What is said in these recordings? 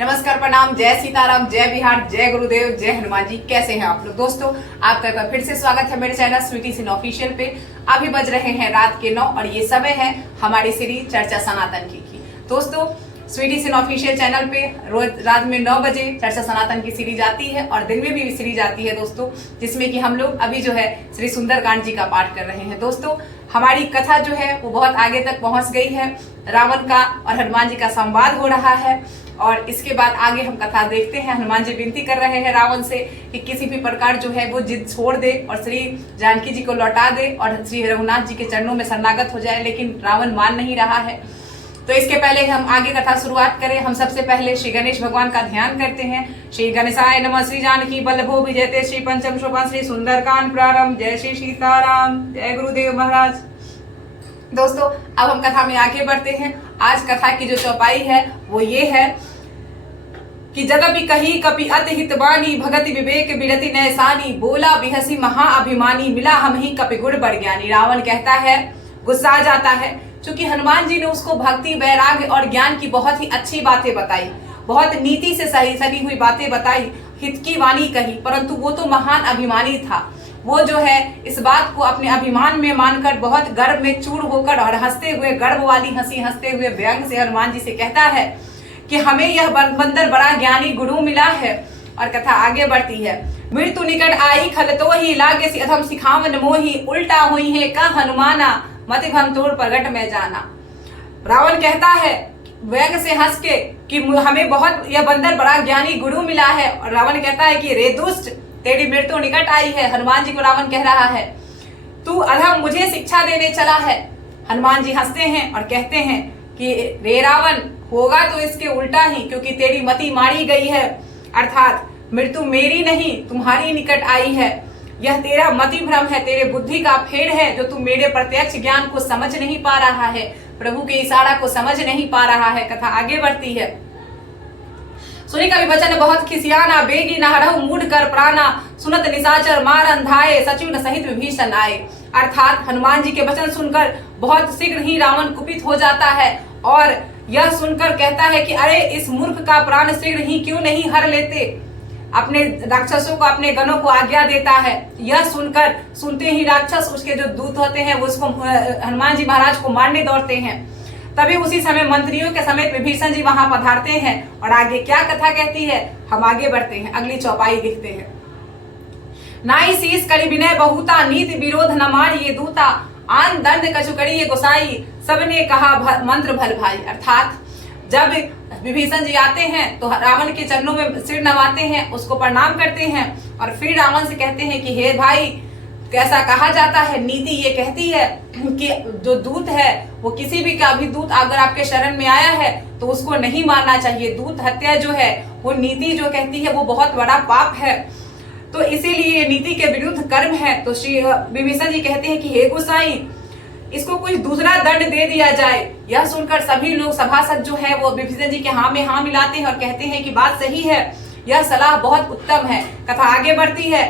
नमस्कार, प्रणाम, जय सीताराम, जय बिहार, जय गुरुदेव, जय हनुमान जी। कैसे हैं आप लोग दोस्तों? आपका एक बार फिर से स्वागत है मेरे चैनल स्वीटी सिन ऑफिशियल पे। अभी बज रहे हैं रात के 9 और ये समय है हमारी सीरीज चर्चा सनातन की। दोस्तों, स्वीटी सिन ऑफिशियल चैनल पे रोज रात में 9 बजे चर्चा सनातन की सीरीज आती है और दिन में भी सीरीज आती है दोस्तों, जिसमें कि हम लोग अभी जो है श्री सुंदरकांड जी का पाठ कर रहे हैं। दोस्तों, हमारी कथा जो है वो बहुत आगे तक पहुंच गई है। रावण का और हनुमान जी का संवाद हो रहा है और इसके बाद आगे हम कथा देखते हैं। हनुमान जी विनती कर रहे हैं रावण से कि किसी भी प्रकार जो है वो जिद छोड़ दे और श्री जानकी जी को लौटा दे और श्री रघुनाथ जी के चरणों में शरणागत हो जाए, लेकिन रावण मान नहीं रहा है। तो इसके पहले हम आगे कथा शुरुआत करें, हम सबसे पहले श्री गणेश भगवान का ध्यान करते हैं। श्री गणेशाय नमः। श्री जानकी वल्लभो विजयते। श्री पंचम सोपान श्री सुंदरकांड प्रारंभ। जय श्री सीताराम, जय गुरुदेव महाराज। दोस्तों, अब हम कथा में आगे बढ़ते हैं। आज कथा की जो चौपाई है वो ये है कि जगपि कही कपि अति हितवानी, भगति विवेक बिरति नैसानी, बोला बिहसी महाअभिमानी, मिला हम ही कपि गुण बड़ ज्ञानी। रावण कहता है, गुस्सा आ जाता है, क्योंकि हनुमान जी ने उसको भक्ति, वैराग्य और ज्ञान की बहुत ही अच्छी बातें बताई, बहुत नीति से सही हुई बातें बताई, हित की वाणी कही, परंतु वो तो महान अभिमानी था। वो जो है इस बात को अपने अभिमान में मानकर बहुत गर्व में चूर होकर और हंसते हुए, गर्व वाली हंसी हंसते हुए व्यंग से हनुमान जी से कहता है कि हमें यह बंदर बड़ा ज्ञानी गुरु मिला है। और कथा आगे बढ़ती है। मृत्यु निकट आई खल तो ही, लागे सी अधम सिखावन मोही, उल्टा हुई है का हनुमाना, मति भम तोड़ प्रगट में जाना। रावण कहता है व्यंग से हंस के कि हमें बहुत यह बंदर बड़ा ज्ञानी गुरु मिला है। और रावण कहता है कि रे दुष्ट, तेरी मृत्यु निकट आई है। हनुमान जी को रावण कह रहा है, तू अधम मुझे शिक्षा देने चला है। हनुमान जी हंसते हैं और कहते हैं कि रे रावण, होगा तो इसके उल्टा ही, क्योंकि तेरी मति मारी गई है, अर्थात मृत्यु मेरी नहीं तुम्हारी निकट आई है। यह तेरा मति भ्रम है, तेरे बुद्धि का फेर है, जो तू मेरे प्रत्यक्ष ज्ञान को समझ नहीं पा रहा है, प्रभु के इशारा को समझ नहीं पा रहा है। कथा आगे बढ़ती है। सुनी कवि वचन बहुत खिसियाना, बेगी नहरहु मूढ़ कर प्राणा, सुनत निशाचर मार अंधाए, सचिव न सहित विभीषण आए। अर्थात हनुमान जी के वचन सुनकर बहुत शीघ्र ही रावण कुपित हो जाता है और यह सुनकर कहता है कि अरे इस मूर्ख का प्राण शीघ्र ही क्यों नहीं हर लेते। अपने राक्षसों को, अपने गणों को आज्ञा देता है। यह सुनकर सुनते ही राक्षस, उसके जो दूत होते हैं वो उसको, हनुमान जी महाराज को मारने दौड़ते हैं। तभी उसी समय मंत्रियों के समेत विभीषण जी वहां पधारते हैं। और आगे क्या कथा कहती है, हम आगे बढ़ते हैं, अगली चौपाई देखते हैं। नाई शीस करी विनय बहुता, नीति विरोध न मारिये दूता, आन दंड कछु करिये गोसाई, सबने कहा मंत्र भल भाई। अर्थात जब विभीषण जी आते हैं तो रावण के चरणों में सिर नवाते हैं, उसको प्रणाम करते हैं और फिर रावण से कहते हैं कि हे भाई, कैसा कहा जाता है, नीति ये कहती है कि जो दूत है वो किसी भी का भी दूत अगर आपके शरण में आया है तो उसको नहीं मारना चाहिए। दूत हत्या जो है वो नीति जो कहती है वो बहुत बड़ा पाप है, तो इसीलिए ये नीति के विरुद्ध कर्म है। तो श्री विभीषण जी कहते हैं कि हे गोसाई, इसको कुछ दूसरा दंड दे दिया जाए। यह सुनकर सभी लोग, सभासद जो है वो विभीषण जी के हाँ में हाँ मिलाते हैं और कहते हैं कि बात सही है, यह सलाह बहुत उत्तम है। कथा आगे बढ़ती है।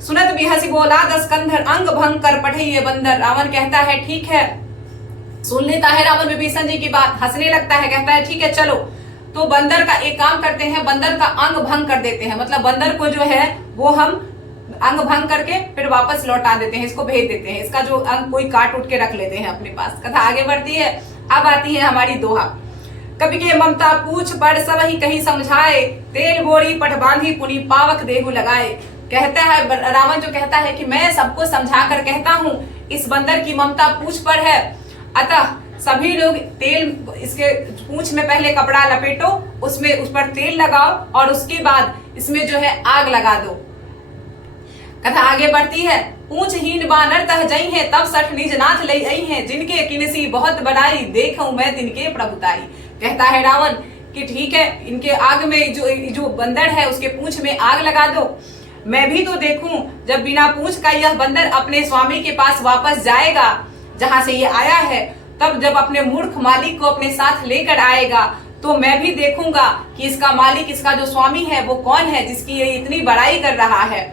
सुनत बिहसी बोला दस कंधर, अंग भंग कर पढ़े ये बंदर। रावण कहता है ठीक है, सुन लेता है रावण विभीषण जी की बात, हंसने लगता है, कहता है ठीक है चलो, तो बंदर का एक काम करते हैं, बंदर का अंग भंग कर देते हैं। मतलब बंदर को जो है वो हम अंग भंग करके फिर वापस लौटा देते हैं, इसको भेज देते हैं, इसका जो अंग कोई काट उठ के रख लेते हैं अपने पास। कथा आगे बढ़ती है। अब आती है हमारी दोहा। कवि के ममता पूछ पढ़ सब ही कहीं समझाए, तेल बोरी पट बांधी पुनी पावक देहु लगाए। कहता है रावण जो कहता है कि मैं सबको समझा कर कहता हूँ, इस बंदर की ममता पूछ पर है, अतः सभी लोग तेल, इसके पूंछ में पहले कपड़ा लपेटो, उसमें उस पर तेल लगाओ और उसके बाद इसमें जो है आग लगा दो। कथा आगे बढ़ती है। पूंछ हीन बानर तह जई है, तब सठ निज नाथ लई आई है, जिनके किनसी बहुत बड़ाई, देखूं मैं तिनके प्रभुताई। कहता है रावण कि ठीक है, इनके आग में जो बंदर है उसके पूंछ में आग लगा दो, मैं भी तो देखूं जब बिना पूंछ का यह बंदर अपने स्वामी के पास वापस जाएगा जहां से ये आया है, तब जब अपने मूर्ख मालिक को अपने साथ लेकर आएगा तो मैं भी देखूंगा कि इसका मालिक, इसका जो स्वामी है वो कौन है जिसकी ये इतनी बड़ाई कर रहा है।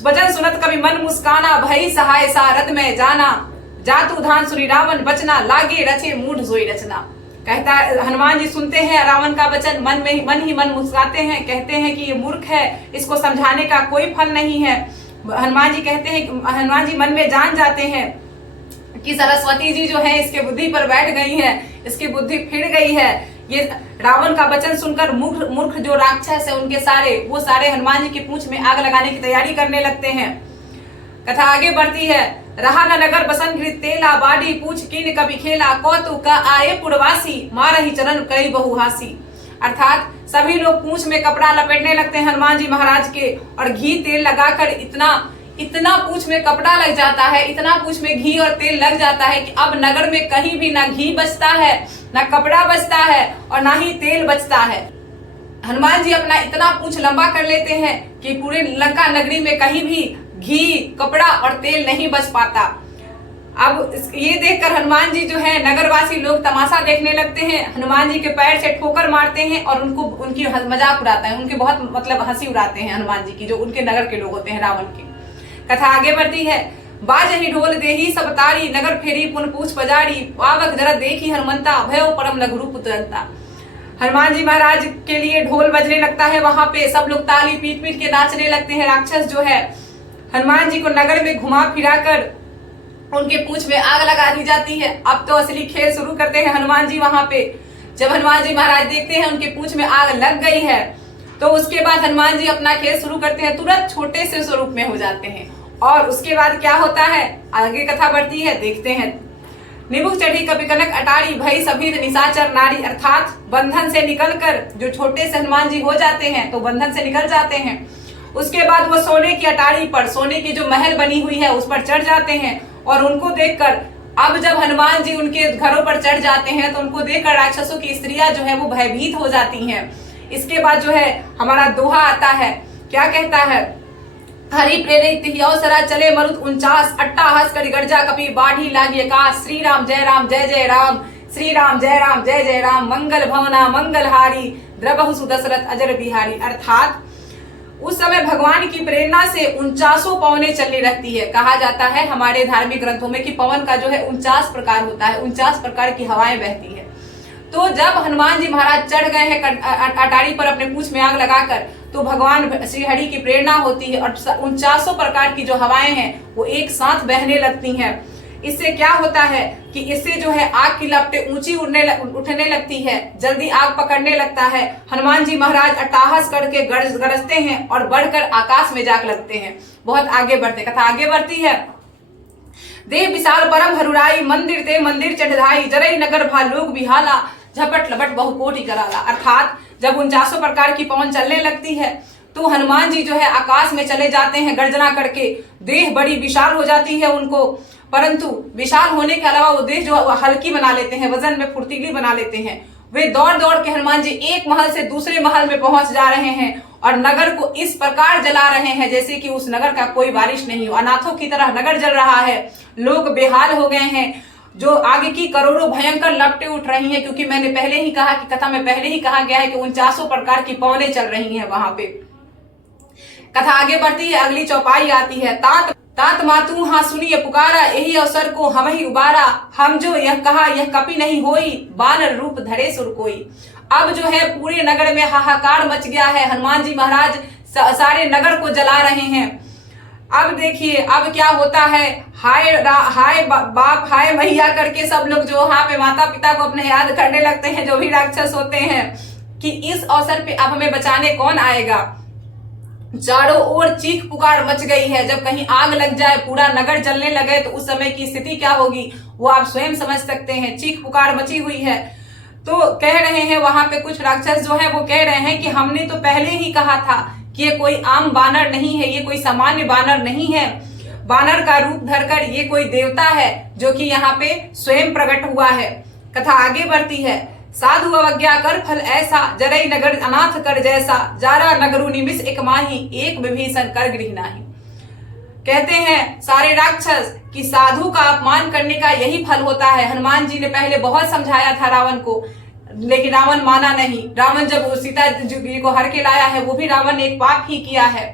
वचन सुनत कभी मन मुस्काना, भई सहाय सारद में जाना, जातु धान सुरी रावण बचना, लागे रचे मूढ़ सोई रचना। कहता हनुमान जी सुनते हैं रावण का वचन, मन ही मन मुस्कुराते हैं, कहते हैं कि ये मूर्ख है, इसको समझाने का कोई फल नहीं है। हनुमान जी मन में जान जाते हैं कि सरस्वती जी जो है इसके बुद्धि पर बैठ गई है, इसकी बुद्धि फिर गई है। ये रावण का वचन सुनकर मूर्ख जो राक्षस है उनके वो सारे हनुमान जी की पूंछ में आग लगाने की तैयारी करने लगते हैं। कथा आगे बढ़ती है। रहा न नगर बसन घृत तेला, बाड़ी पूछ कीन कभी खेला, कौतुक का आए पुरवासी, मारही चरण कई बहुहासी। अर्थात सभी लोग पूंछ में कपड़ा लपेटने लगते हैं हनुमान जी महाराज के, और घी तेल लगाकर इतना पूंछ में कपड़ा लग जाता है, इतना पूंछ में घी और तेल लग जाता है कि अब नगर में कहीं भी ना घी बचता है, ना कपड़ा बचता है और ना ही तेल बचता है। हनुमान जी अपना इतना पूंछ लंबा कर लेते हैं कि पूरे लंका नगरी में कहीं भी घी, कपड़ा और तेल नहीं बच पाता। अब ये देखकर हनुमान जी जो है नगरवासी लोग तमाशा देखने लगते हैं, हनुमान जी के पैर से ठोकर मारते हैं और उनकी मजाक उड़ाते हैं, उनकी बहुत हंसी उड़ाते हैं हनुमान जी की, जो उनके नगर के लोग होते हैं रावण के। कथा आगे बढ़ती है। बाजहि ढोल देही सब तारी, नगर फेरी पुन पूछ पजारी, पावक जरा देखी हनुमंता, भयो परम लघु रूप तुरंता। हनुमान जी महाराज के लिए ढोल बजने लगता है, वहां पे सब लोग ताली पीट पीट के नाचने लगते हैं। राक्षस जो है हनुमान जी को नगर में घुमा फिरा कर उनके पूंछ में आग लगा दी जाती है। अब तो असली खेल शुरू करते हैं हनुमान जी वहां पे। जब हनुमान जी महाराज देखते हैं उनके पूंछ में आग लग गई है, तो उसके बाद हनुमान जी अपना खेल शुरू करते हैं, तुरंत छोटे से स्वरूप में हो जाते हैं। और उसके बाद क्या होता है, आगे कथा बढ़ती है, देखते हैं। निमुख चढ़ी कपि कनक अटारी, भई सभी निशाचर नारी। अर्थात बंधन से निकलकर जो छोटे से हनुमान जी हो जाते हैं तो बंधन से निकल जाते हैं। उसके बाद वो सोने की अटारी पर, सोने की जो महल बनी हुई है उस पर चढ़ जाते हैं। और उनको देखकर अब जब हनुमान जी उनके घरों पर चढ़ जाते हैं तो उनको देखकर राक्षसों की स्त्रियां जो है वो भयभीत हो जाती हैं। इसके बाद जो है हमारा दोहा आता है, क्या कहता है, हरि प्रेरित अवसरा चले मरुत 49, अट्टाहस करि गर्जा कपि बाढ़ी लागी आकाश। श्री राम जय जय राम, श्री राम जय जय राम, मंगल भवना मंगलहारी, द्रवहु सुदशरथ अजर बिहारी। अर्थात उस समय भगवान की प्रेरणा से 49 पवनें चलने लगती है। कहा जाता है हमारे धार्मिक ग्रंथों में कि पवन का जो है 49 प्रकार होता है, 49 प्रकार की हवाएं बहती है। तो जब हनुमान जी महाराज चढ़ गए हैं अटारी पर अपने पूंछ में आग लगाकर, तो भगवान श्री हरि की प्रेरणा होती है और 49 प्रकार की जो हवाएं हैं वो एक साथ बहने लगती हैं। इससे क्या होता है कि इससे जो है आग की लपटें ऊंची उठने लगती है, जल्दी आग पकड़ने लगता है। हनुमान जी महाराज अट्टाहस करके गरजते हैं और बढ़कर आकाश में जाकर लगते हैं। बहुत आगे बढ़ते, कथा आगे बढ़ती है। देव विशाल परम हरुराई, मंदिर ते मंदिर चढ़ाई, जरई नगर भा लोग बिहाला, झपट लपट बहुकोटि कराला। अर्थात जब 49 प्रकार की पवन चलने लगती है तो हनुमान जी जो है आकाश में चले जाते हैं गर्जना करके। देह बड़ी विशाल हो जाती है उनको, परंतु विशाल होने के अलावा वो देह जो हल्की बना लेते हैं, वजन में फुर्तीली बना लेते हैं। वे दौड़ दौड़ के हनुमान जी एक महल से दूसरे महल में पहुंच जा रहे हैं और नगर को इस प्रकार जला रहे हैं जैसे कि उस नगर का कोई बारिश नहीं हो। अनाथों की तरह नगर जल रहा है, लोग बेहाल हो गए हैं। जो आगे की करोड़ों भयंकर लपटें उठ रही हैं, क्योंकि मैंने पहले ही कहा कि कथा में पहले ही कहा गया है कि 49 प्रकार की पवनें चल रही हैं वहां पे। कथा आगे बढ़ती है, अगली चौपाई आती है। तात मातू हाँ सुनिए पुकारा, यही अवसर को हम ही उबारा, हम जो यह कहा यह कपि नहीं होई, बानर रूप धरे सुर कोई। अब जो है पूरे नगर में हाहाकार मच गया है, हनुमान जी महाराज सारे नगर को जला रहे हैं। अब देखिए अब क्या होता है, हाय बाप हाय मैया करके सब लोग जो वहां पे माता पिता को अपने याद करने लगते हैं, जो भी राक्षस होते हैं, कि इस अवसर पे अब हमें बचाने कौन आएगा। चारों ओर चीख पुकार मच गई है। जब कहीं आग लग जाए, पूरा नगर जलने लगे तो उस समय की स्थिति क्या होगी वो आप स्वयं समझ सकते हैं। चीख पुकार मची हुई है। तो कह रहे हैं वहां पे कुछ राक्षस जो है वो कह रहे हैं कि हमने तो पहले ही कहा था कि ये कोई आम बानर नहीं है, ये कोई सामान्य बानर नहीं है। बानर का रूप धरकर ये कोई देवता है जो कि यहाँ पे स्वयं प्रकट हुआ है। कथा आगे बढ़ती है। साधु अवज्ञा कर फल ऐसा, जरई नगर अनाथ कर जैसा, जारा नगरु निमिष एक माही, एक विभीषण कर गृह नाही। कहते हैं सारे राक्षस कि साधु का अपमान करने का यही फल होता है। हनुमान जी ने पहले बहुत समझाया था रावण को, लेकिन रावण माना नहीं। रावण जब सीता जी को हर के लाया है, वो भी रावण ने एक पाप ही किया है।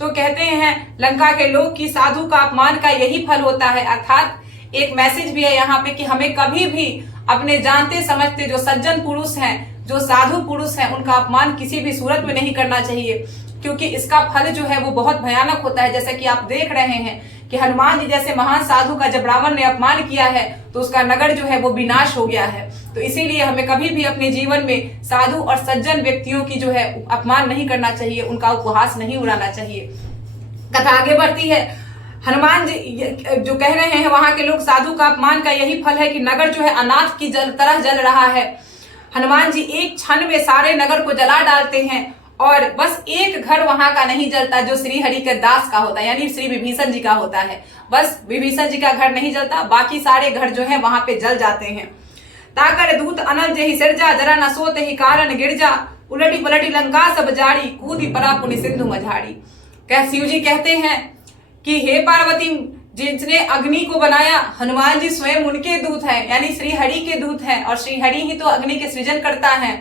तो कहते हैं लंका के लोग कि साधु का अपमान का यही फल होता है। अर्थात एक मैसेज भी है यहाँ पे कि हमें कभी भी अपने जानते समझते जो सज्जन पुरुष हैं, जो साधु पुरुष हैं, उनका अपमान किसी भी सूरत में नहीं करना चाहिए, क्योंकि इसका फल जो है वो बहुत भयानक होता है। जैसा कि आप देख रहे हैं कि हनुमान जी जैसे महान साधु का जब रावण ने अपमान किया है तो उसका नगर जो है वो विनाश हो गया है। तो इसीलिए हमें कभी भी अपने जीवन में साधु और सज्जन व्यक्तियों की जो है अपमान नहीं करना चाहिए, उनका उपहास नहीं उड़ाना चाहिए। कथा आगे बढ़ती है। हनुमान जी जो कह रहे हैं वहां के लोग, साधु का अपमान का यही फल है कि नगर जो है अनाथ की तरह जल रहा है। हनुमान जी एक क्षण में सारे नगर को जला डालते हैं और बस एक घर वहां का नहीं जलता जो श्री हरि के दास का होता है, यानी श्री विभीषण जी का होता है। बस विभीषण जी का घर नहीं जलता, बाकी सारे घर जो है वहां पे जल जाते हैं। ताकर दूत अनल जेहि सिरजा, जरा न सोत ही कारण गिरजा, उलटी पलटी लंका सब जाड़ी, कूदी परा पुनि सिंधु मझाड़ी। कह शिव जी कहते हैं कि हे पार्वती, जिसने अग्नि को बनाया हनुमान जी स्वयं उनके दूत हैं, यानी श्री हरि के दूत हैं, और श्री हरि ही तो अग्नि के सृजन करता है।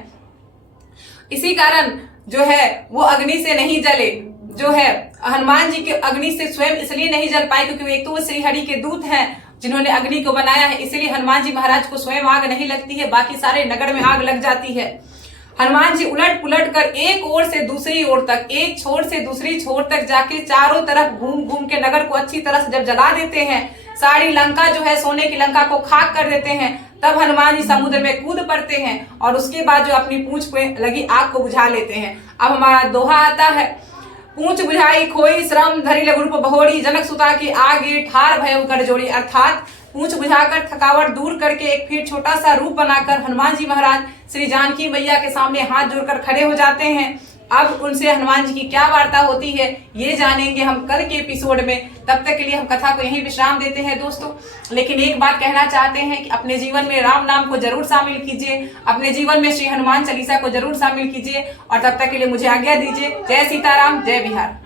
इसी कारण जो है वो अग्नि से नहीं जले, जो है हनुमान जी के अग्नि से स्वयं इसलिए नहीं जल पाए क्योंकि एक तो वो श्री हरि के दूत हैं जिन्होंने अग्नि को बनाया है, इसलिए हनुमान जी महाराज को स्वयं आग नहीं लगती है, बाकी सारे नगर में आग लग जाती है। हनुमान जी उलट पुलट कर एक ओर से दूसरी ओर तक, एक छोर से दूसरी छोर तक जाके चारों तरफ घूम घूम के नगर को अच्छी तरह से जब जला देते हैं, सारी लंका जो है सोने की लंका को खाक कर देते हैं, तब हनुमान जी समुद्र में कूद पड़ते हैं और उसके बाद जो अपनी पूंछ पे लगी आग को बुझा लेते हैं। अब हमारा दोहा आता है, पूंछ बुझाई खोई श्रम धरी लघुरूप बहोरी, जनक सुता की आगे ठार भयउ कर जोड़ी। अर्थात पूंछ बुझाकर थकावट दूर करके एक फिर छोटा सा रूप बनाकर हनुमान जी महाराज श्री जानकी मैया के सामने हाथ जोड़कर खड़े हो जाते हैं। अब उनसे हनुमान जी की क्या वार्ता होती है ये जानेंगे हम कल के एपिसोड में। तब तक के लिए हम कथा को यहीं विश्राम देते हैं दोस्तों। लेकिन एक बात कहना चाहते हैं कि अपने जीवन में राम नाम को जरूर शामिल कीजिए, अपने जीवन में श्री हनुमान चालीसा को जरूर शामिल कीजिए, और तब तक के लिए मुझे आज्ञा दीजिए। जय सीताराम, जय बिहार।